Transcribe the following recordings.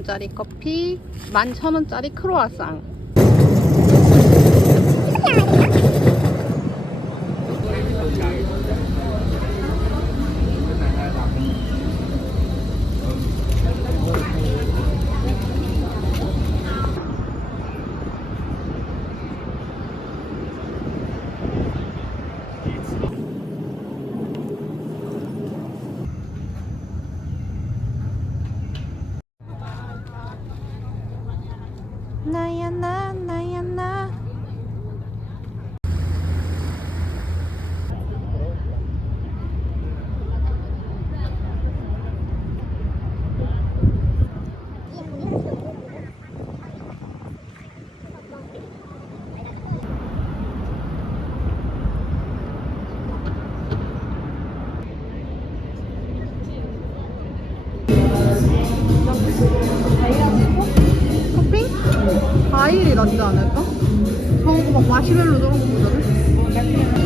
6,500원짜리 커피, 11,000원짜리 크로아상. 나야 나 나야 나 토핑? 과일이 낫지 않을까? 저거 막 마시멜로 저런 거 보잖아. 지는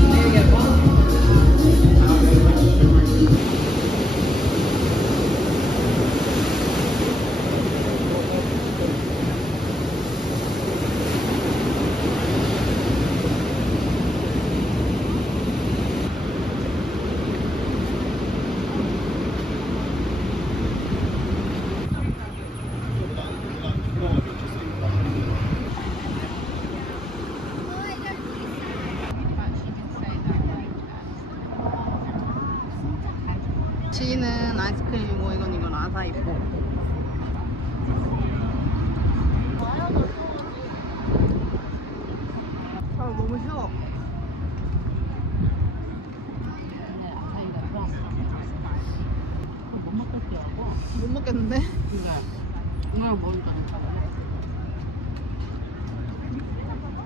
아이스크림이고 이건 이건 아사이고. 아 너무 싫어. 못 먹겠는데? 오늘 모르니까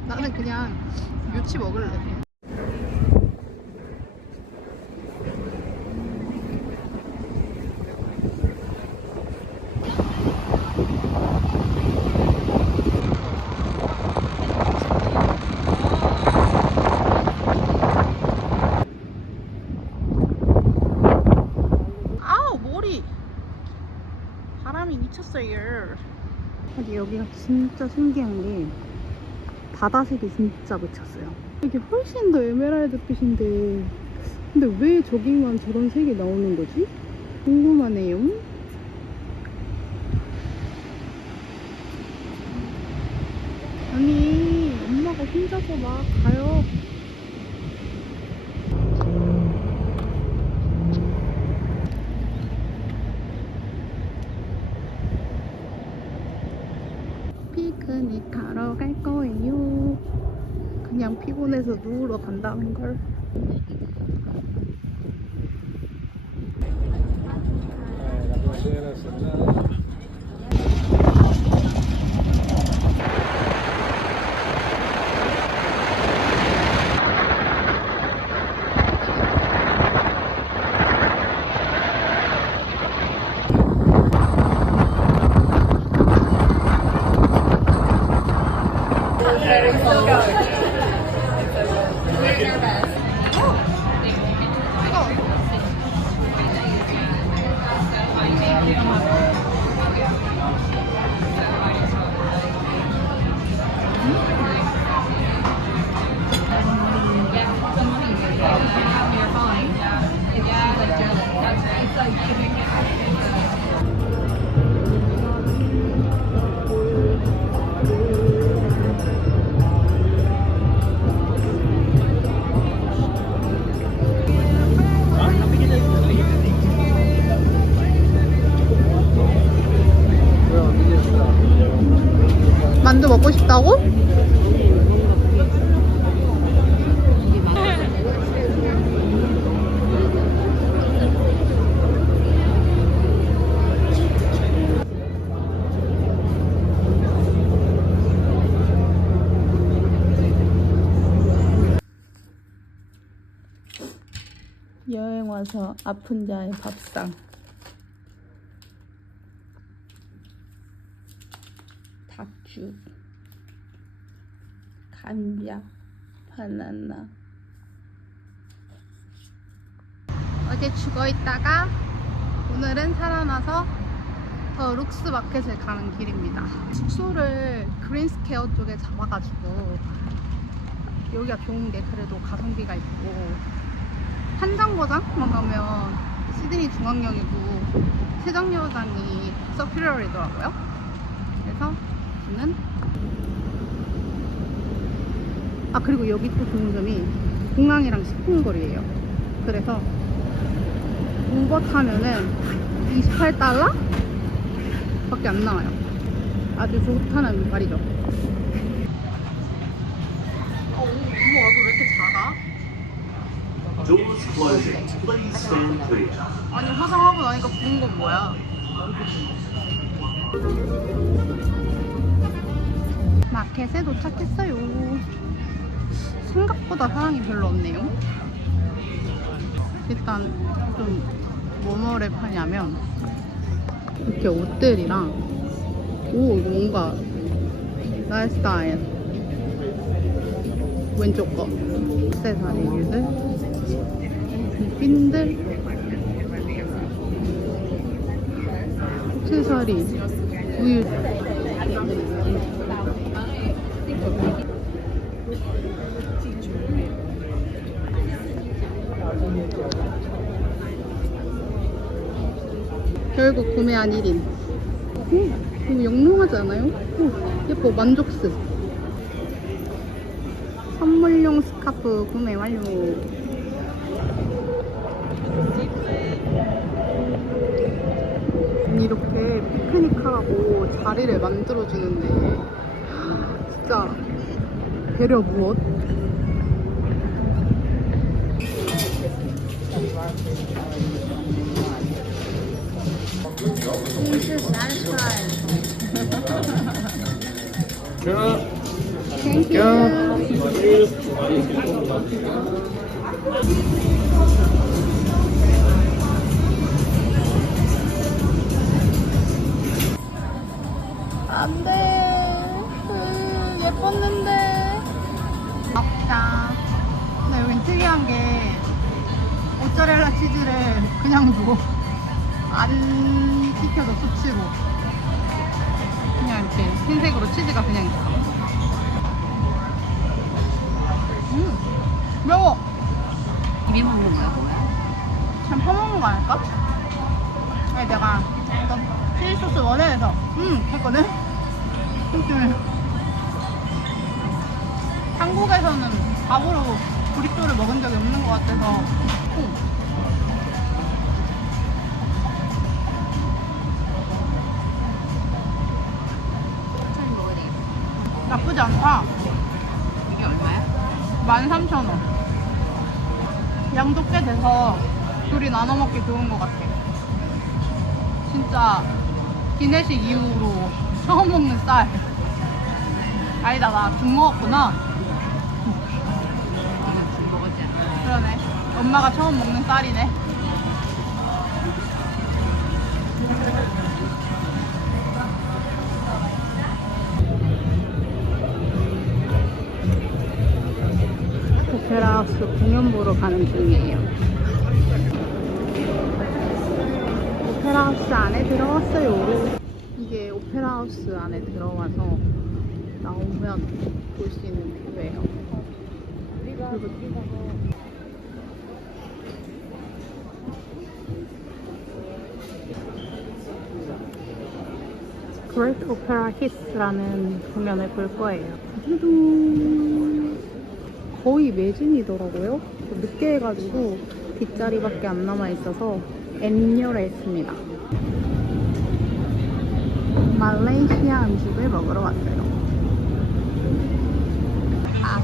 나는 그냥 유치 먹을래. 아우 머리 바람이 미쳤어요. 근데 여기가 진짜 신기한 게 바다색이 진짜 미쳤어요. 이게 훨씬 더 에메랄드 빛인데 근데 왜 저기만 저런 색이 나오는 거지? 궁금하네요. 아니 엄마가 혼자서 막 가요. 피크닉 하러 갈 거예요. 피곤해서 누우러 간다는 걸. 나와서 아픈 자의 밥상. 닭죽, 감자, 바나나. 어제 죽어 있다가 오늘은 살아나서 더 룩스 마켓을 가는 길입니다. 숙소를 그린스퀘어 쪽에 잡아가지고 여기가 좋은 게 그래도 가성비가 있고 한정거장만 가면 시드니 중앙역이고 세정여장이 서큐러리더라고요. 그래서 저는 아 그리고 여기 또 좋은 점이 공항이랑 10분 거리예요. 그래서 우버 타면은 28달러? 밖에 안 나와요. 아주 좋다는 말이죠. 어, 어머, 왜 이렇게 작아? Doors closing. Please stand clear. 아니, 화장하고 나니까 부은 건 뭐야? 마켓에 도착했어요. 생각보다 사람이 별로 없네요. 일단 좀 뭐뭐를 파냐면 이렇게 옷들이랑 오 뭔가 나의 스타일 왼쪽 거 액세서리들 핀들? 액세서리. 우유. 결국 구매한 1인. 오, 너무 영롱하지 않아요? 오, 예뻐. 만족스. 선물용 스카프 구매 완료 피크닉하라고 자리를 만들어주는데 진짜 배려 무엇? Thank you. 안 돼. 으, 예뻤는데. 아프다. 근데 여긴 특이한 게 모짜렐라 치즈를 그냥 줘. 안 시켜서 수치로. 그냥 이렇게 흰색으로 치즈가 그냥 있어. 음, 매워. 입에 먹는 거야, 뭐야? 그냥 퍼먹는 거 아닐까? 아니 내가 이거 치즈 소스 원해서 음 했거든? 근데 한국에서는 밥으로 브리또를 먹은 적이 없는 것 같아서. 되겠다. 나쁘지 않다. 이게 얼마야? 13,000원. 양도 꽤 돼서 둘이 나눠 먹기 좋은 것 같아. 진짜 기내식 이후로 처음 먹는 쌀 아니다 나 죽 먹었구나? 그러네 엄마가 처음 먹는 쌀이네 오페라 하우스 공연 보러 가는 중이에요. 오페라 하우스 안에 들어왔어요. 이게 오페라 하우스 안에 들어와서 나오면 볼 수 있는 뷰예요. Great Opera Hiss라는 공연을 볼 거예요. 거의 매진이더라고요. 늦게 해가지고 뒷자리밖에 안 남아 있어서 엠녀를 했습니다. 말레이시아 음식을 먹으러 왔어요. 아.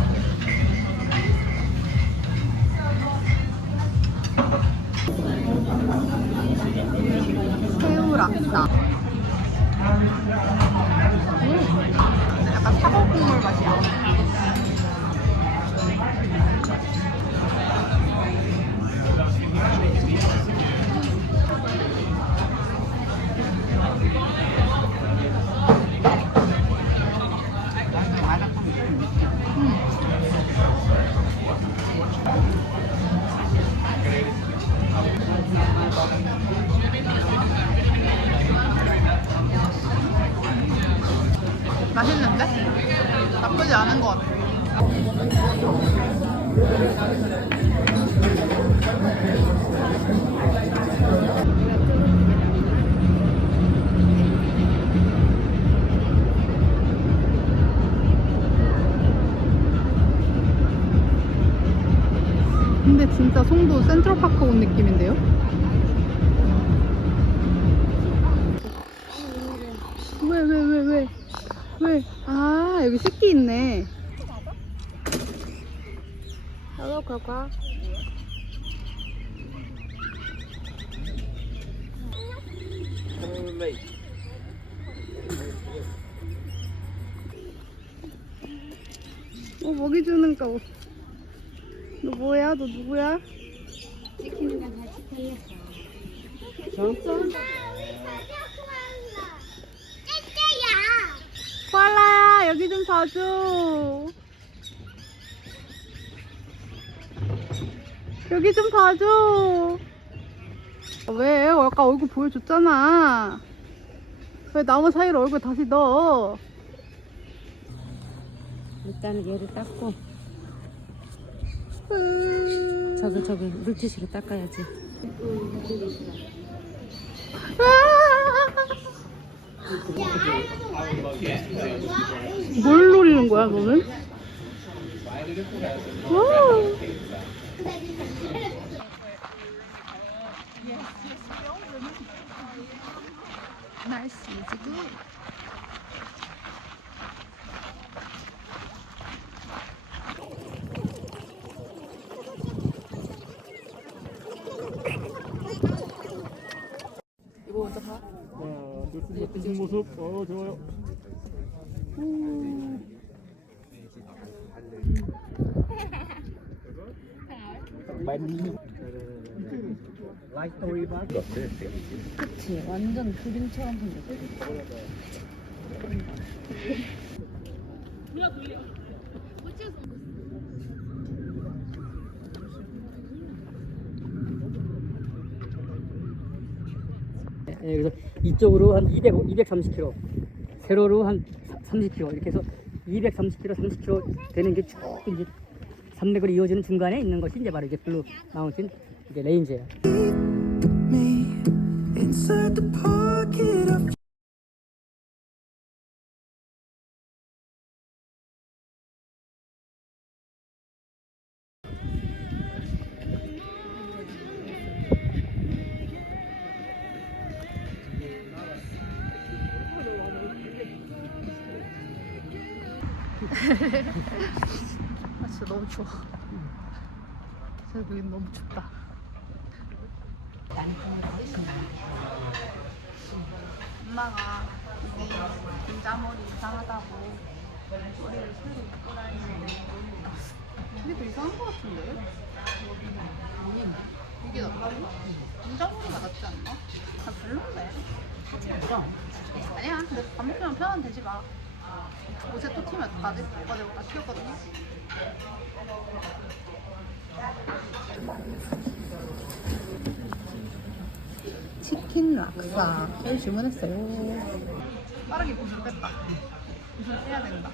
새우 랍스 나쁘지 않은 것 같아. 근데 진짜 송도 센트럴파크 온 느낌인데요? 왜, 왜, 왜, 왜? 왜? 아, 여기 새끼 있네. Hello, Coco. 어, 먹이 주는 거. 너 뭐야? 너 누구야? 코알라야, 여기 좀 봐줘. 여기 좀 봐줘. 왜? 아까 얼굴 보여줬잖아. 왜 나무 사이로 얼굴 다시 넣어? 일단은 얘를 닦고 으... 저거 저거 물티슈로 닦아야지. 뭘 노리는 거야, 너는? 와. 날씨 지금 자, 좋습니다. 드신 모습, 어, 좋아요. 그치 완전 그림처럼 생겼어. 예, 그래서 이쪽으로 한 200, 230km, 세로로 한 30km 이렇게 해서 230km, 30km 되는 게 쭉 이제 산맥으로 이어지는 중간에 있는 것이 이제 바로 이제 블루 마운틴 이제 레인지예요. 여기 너무 춥다. 엄마가 우리 인자머리 이상하다고 머리를 새로 묶고 다니는데 이게 더 이상한 것 같은데? 이게 낫다고? 인자머리가 낫지 않나? 아 별론데? 아니야 근데 밥 먹으면 편하면 되지 마 옷에 또 튀면 어떡하지? 어제 다 튀었거든요 치킨 락사. 제일 주문했어요. 빠르게 구슬 뺐다. 구슬 빼야 된다.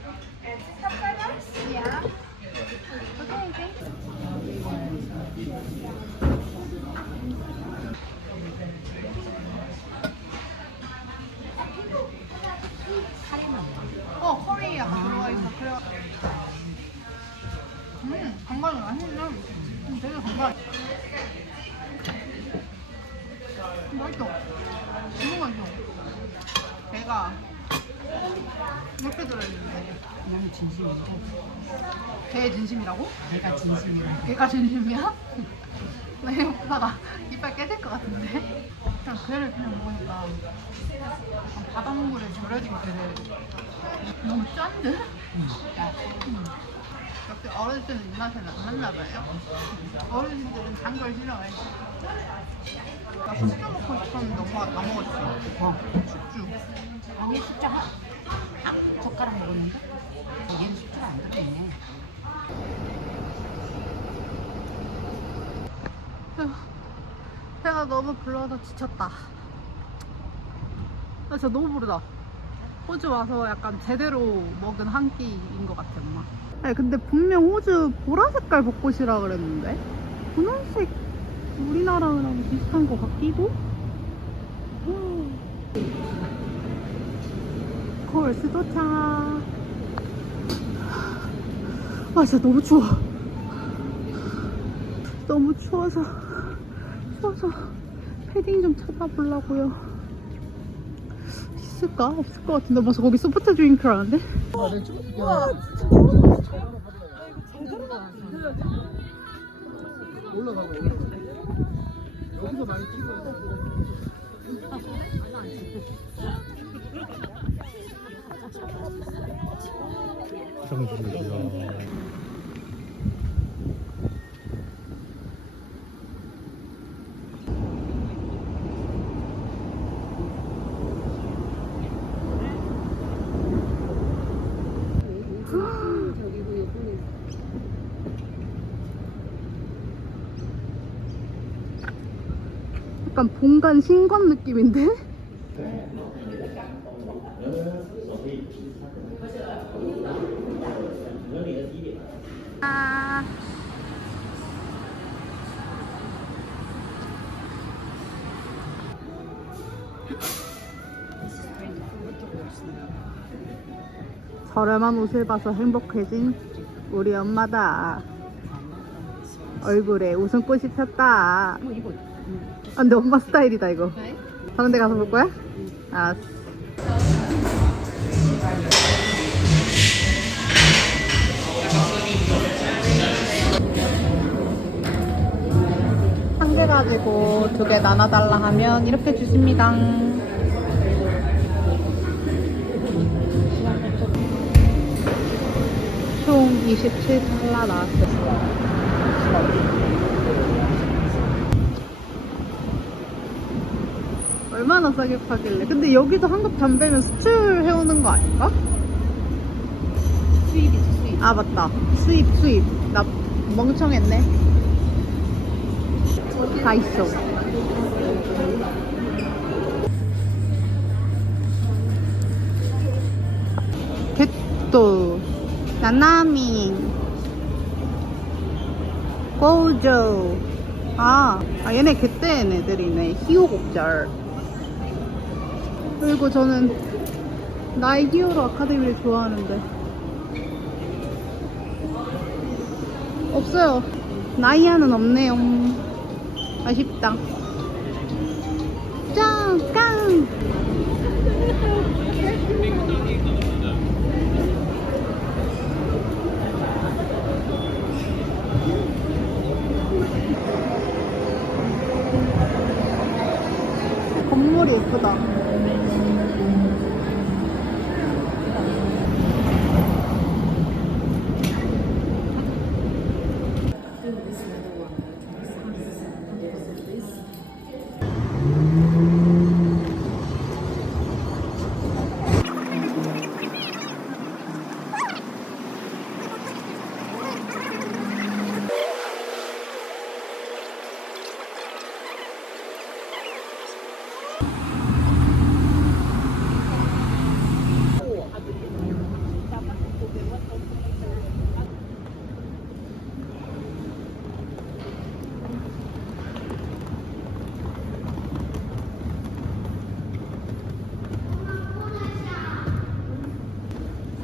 야어 커리 약간 들어가 있어. 그래 음 건강이 맛있네 음, 되게 건강 맛있어 너무 맛있어 배가 이렇게 들어있는데 나는 진심이야. 배 진심이라고? 내가 진심이야. 걔가 진심이야? 나 이거 먹다가 이빨 깨질 것 같은데? 그냥 걔를 그냥 먹으니까 바닷물에 절여진 걔를 너무 짠데? 음. 역시 어렸을 때는 입맛에는 안 맞나 봐요 어른들은 단 걸 싫어해 나 숙주 먹고 싶었는데 엄마가 다 먹었어 어. 숙주 아니 숫자 한, 한 젓가락 먹었는데 어, 얘는 숫자가 안 들어있네. 배가 너무 불러서 지쳤다. 나 진짜 너무 부르다. 호주 와서 약간 제대로 먹은 한 끼인 것 같아 엄마. 아니 근데 분명 호주 보라 색깔 벚꽃이라 그랬는데 분홍색 우리나라랑 비슷한 것 같기도. 콜스 도착. 아 진짜 너무 추워. 너무 추워서 추워서 패딩 좀 찾아보려고요. 있을까? 없을 것 같은데 벌써 거기 소프트 드링크라는데? 약간 본관 신관 느낌인데? 아. 저렴한 옷을 봐서 행복해진 우리 엄마다. 얼굴에 웃음꽃이 폈다. 아, 근데 엄마 스타일이다 이거. 다른 데 가서 볼 거야? 알았어. 한 개 가지고 두 개 나눠달라 하면 이렇게 주십니다. 총 27달러 나왔어요. 얼마나 싸게 파길래? 근데 여기서 한국 담배면 수출해오는 거 아닌가? 수입이지 수입. 아 맞다. 수입 수입. 나 멍청했네. 다 있어. 겟도 나나미 고조 아, 아 얘네 개떼인 애들이네 희호곡절 그리고 저는 나의 히어로 아카데미를 좋아하는데. 없어요. 나이아는 없네요. 아쉽다. 짱 깡 건물이 예쁘다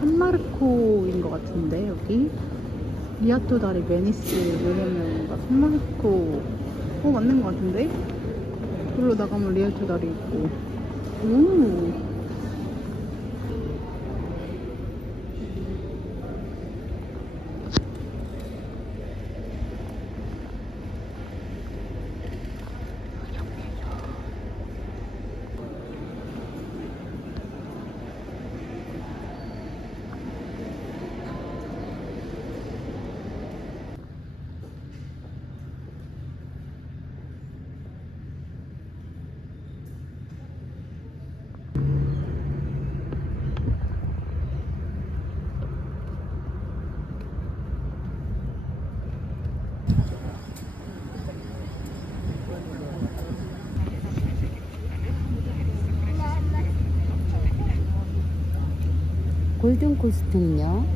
산마르코인 것 같은데 여기? 리아토 다리 베니스 왜냐면 산마르코 어 맞는 것 같은데? 그걸로 나가면 리아토 다리 있고. 오 골든 코스트는요?